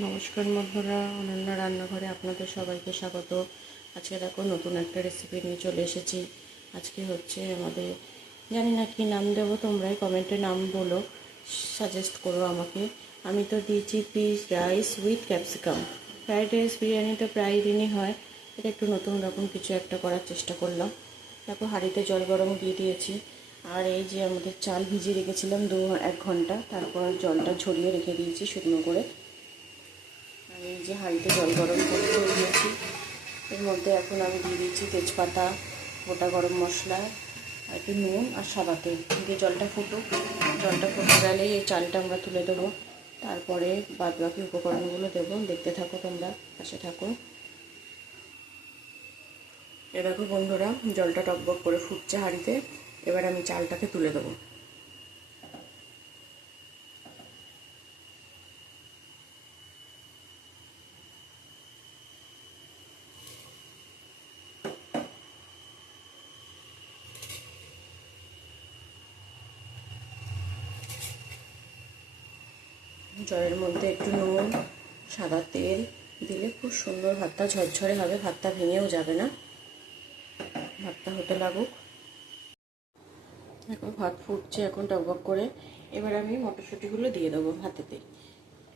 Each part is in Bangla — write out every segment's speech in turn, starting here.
নমস্কার বন্ধুরা, অনন্যা রান্নাঘরে আপনাদের সবাইকে স্বাগত। আজকে দেখো নতুন একটা রেসিপি নিয়ে চলে এসেছি। আজকে হচ্ছে আমাদের, জানি না কি নাম দেবো, তোমরাই কমেন্টে নাম বলো, সাজেস্ট করো আমাকে। আমি তো দিয়েছি piece rice with capsicum. Fried rice biryani তো প্রায় দিনই হয়, এটা একটু নতুন রকম কিছু একটা করার চেষ্টা করলাম। দেখো হাঁড়িতে জল গরম দিয়ে দিয়েছি, আর এই যে আমাদের চাল ভিজিয়ে রেখেছিলাম 1 ঘন্টা, তারপর জলটা ঝরিয়ে রেখে দিয়েছি শুকনো করে। আমি এই যে হাঁড়িতে জল গরম করতে দিয়েছি, এর মধ্যে এখন আমি দিয়ে দিচ্ছি তেজপাতা, গোটা গরম মশলা, আর একটু নুন আর সাদা তেল দিয়ে জলটা ফুটুক। জলটা ফুটে গেলে এই চালটা আমরা তুলে দেবো, তারপরে বাদ বাকি উপকরণগুলো দেবো। দেখতে থাকো, তোমরা পাশে থাকো। এ দেখো বন্ধুরা, জলটা টকবক করে ফুটছে হাঁড়িতে। এবার আমি চালটাকে তুলে দেবো। জলের মধ্যে একটু নুন, সাদা তেল দিলে খুব সুন্দর ভাতটা ঝরঝরে হবে, ভাতটা ভেঙেও যাবে না। ভাতটা হতে লাগুক। এখন ভাত ফুটছে এখন টকবক করে। এবার আমি মটরশুঁটিগুলো দিয়ে দেবো ভাতেতে,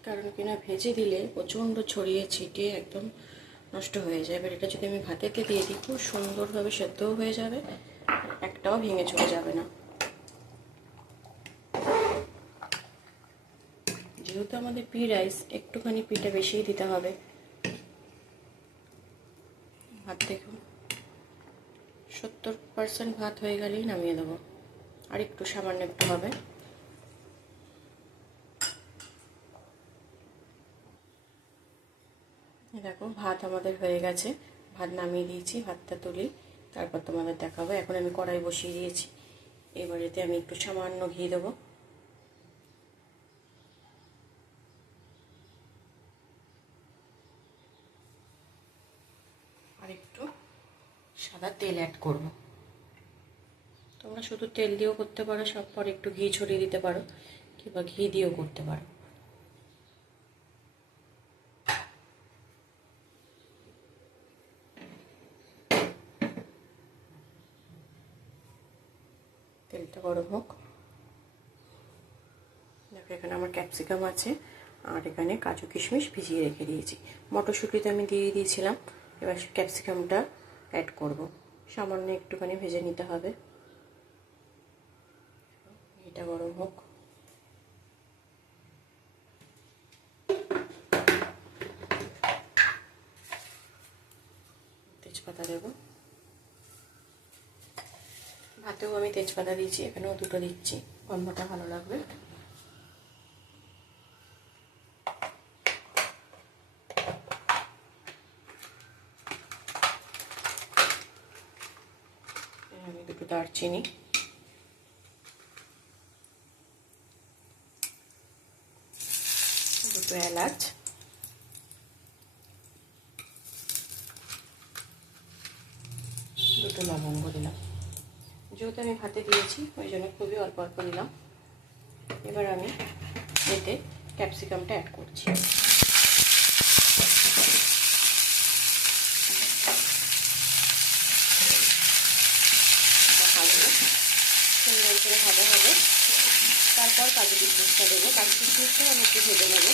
কারণ কিনা ভেজে দিলে প্রচণ্ড ছড়িয়ে ছিটিয়ে একদম নষ্ট হয়ে যায়। এবার এটা যদি আমি ভাতেতে দিয়ে দিই, খুব সুন্দরভাবে সেদ্ধও হয়ে যাবে, একটাও ভেঙে চলে যাবে না। যেহেতু আমাদের পি রাইস, একটুখানি পিটা বেশিই দিতে হবে। ভাত দেখুন 70% ভাত হয়ে গেলেই নামিয়ে দেবো, আর একটু সামান্য একটু হবে। দেখো ভাত আমাদের হয়ে গেছে, ভাত নামিয়ে দিয়েছি। ভাতটা তুলি, তারপর তোমাদের দেখাবো। এখন আমি কড়াই বসিয়ে দিয়েছি, এবারেতে আমি একটু সামান্য ঘি দেবো, আর একটু সাদা তেল অ্যাড করব। তোমরা শুধু তেল দিয়েও করতে পারো, সব পরে একটু ঘি ছড়িয়ে দিতে পারো, কিংবা ঘি দিয়েও করতে পারো। তেলটা গরম হোক। দেখো এখানে আমার ক্যাপসিকাম আছে, আর এখানে কাজু কিশমিশ ভিজিয়ে রেখে দিয়েছি। মটরশুঁটিতে আমি দিয়ে দিয়েছিলাম, এবার ক্যাপসিকামটা অ্যাড করব। সামান্য একটুখানি ভেজে নিতে হবে। এটা গরম হোক। তেজপাতা দেব, ভাতেও আমি তেজপাতা দিয়েছি, এখানেও দুটো দিচ্ছি, গন্ধটা ভালো লাগবে। আমি দুটো দারচিনি, দুটো এলাচ, দুটো লবঙ্গ দিলাম। যেহেতু আমি ভাতে দিয়েছি ওই জন্য খুবই অল্প অল্প দিলাম। এবার আমি এতে ক্যাপসিকামটা অ্যাড করছি। ভাজবো, সুন্দর করে ভাজা হবে। তারপর কাজু কিশমিশটা দেবো। কাজু কিশমিশটা আমি একটু ভেজে নেবো,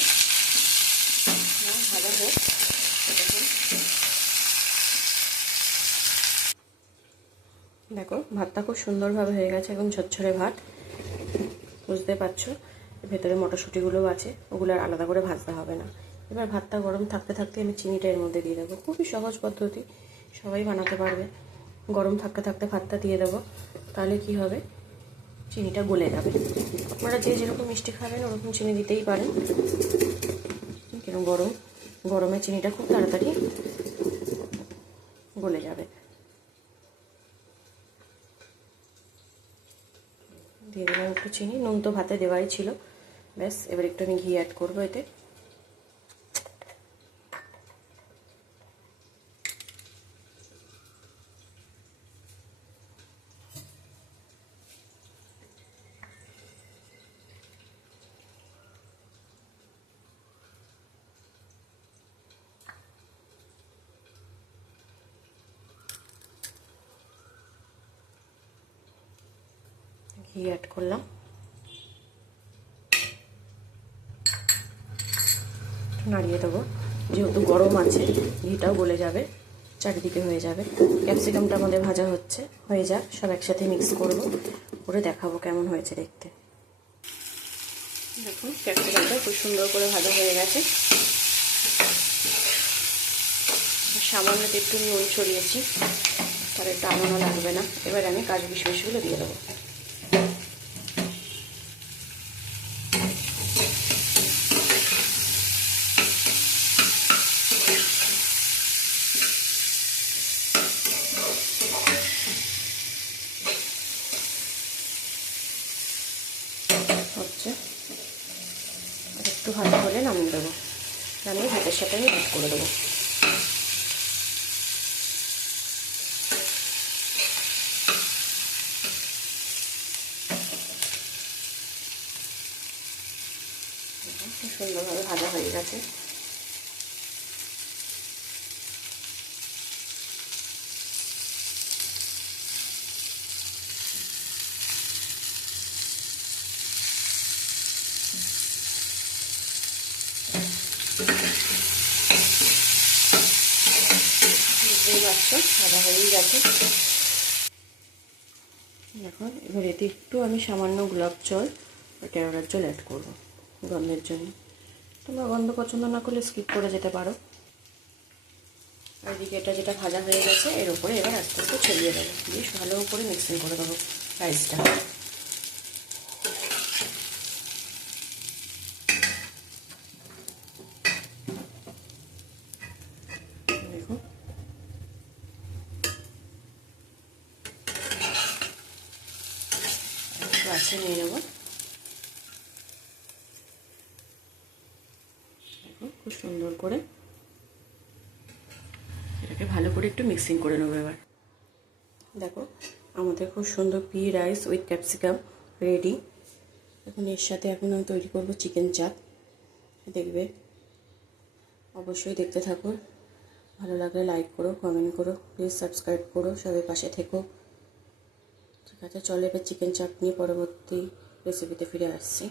ভাজা হোক। দেখুন, দেখো ভাতটা খুব সুন্দরভাবে হয়ে গেছে, এবং ঝরঝরে ভাত, বুঝতে পারছো। ভেতরে মটরশুঁটিগুলোও আছে, ওগুলো আর আলাদা করে ভাজতে হবে না। এবার ভাতটা গরম থাকতে থাকতে আমি চিনিটা এর মধ্যে দিয়ে দেবো। খুবই সহজ পদ্ধতি, সবাই বানাতে পারবে। গরম থাকতে থাকতে ভাতটা দিয়ে দেবো, তাহলে কি হবে, চিনিটা গলে যাবে। আপনারা যে যেরকম মিষ্টি খাবেন ওরকম চিনি দিতেই পারেন, কিন্তু গরমে চিনিটা খুব তাড়াতাড়ি গলে যাবে। দিয়ে দিলাম একটু চিনি, নুন তো ভাতে দেওয়াই ছিল। ব্যাস, এবার একটু আমি ঘি অ্যাড করবো এতে। ঘি অ্যাড করলাম, নাড়িয়ে দেবো। যেহেতু গরম আছে ঘিটাও গলে যাবে, চারিদিকে হয়ে যাবে। ক্যাপসিকামটা আমাদের ভাজা হচ্ছে, হয়ে যাক, সব একসাথে মিক্স করবো, করে দেখাবো কেমন হয়েছে দেখতে। দেখুন ক্যাপসিকামটা খুব সুন্দর করে ভাজা হয়ে গেছে। সামান্য একটু নুন ছড়িয়েছি, তার একটু আনানো লাগবে না। এবার আমি কাজু কিশমিশগুলো দিয়ে দেবো। হচ্ছে আর একটু ভালো হলে নামিয়ে দেবো, নামিয়ে ভাতের সাথে আমি অ্যাড করে দেবো। সুন্দরভাবে ভাজা হয়ে গেছে। বুঝতেই পারছো ভাজা হয়েই গেছে। এখন এবার এতে একটু আমি সামান্য গোলাপ জল বা কেওড়ার জল অ্যাড করবো গন্ধের জন্য। তোমরা গন্ধ পছন্দ না করলে স্কিপ করে যেতে পারো। আর এদিকে এটা যেটা ভাজা হয়ে গেছে এর উপরে এবার আস্তে আস্তে ছড়িয়ে দেবো, বেশ ভালো করে মিক্সিং করে দেবো রাইসটা। দেখুন গাছে নিয়ে নেবো। দেখুন খুব সুন্দর করে এটাকে ভালো করে একটু মিক্সিং করে নেবো। এবার দেখো আমাদের খুব সুন্দর P rice with capsicum ready. এখন এর সাথে এখন আমি তৈরি করবো চিকেন চাপ। দেখবে, অবশ্যই দেখতে থাকো। ভালো লাগলে লাইক করো, কমেন্ট করো, প্লিজ সাবস্ক্রাইব করো, সবাই পাশে থেকো। ঠিক আছে, চলো এবার চিকেন চাপ নিয়ে পরবর্তী রেসিপিতে ফিরে আসছি।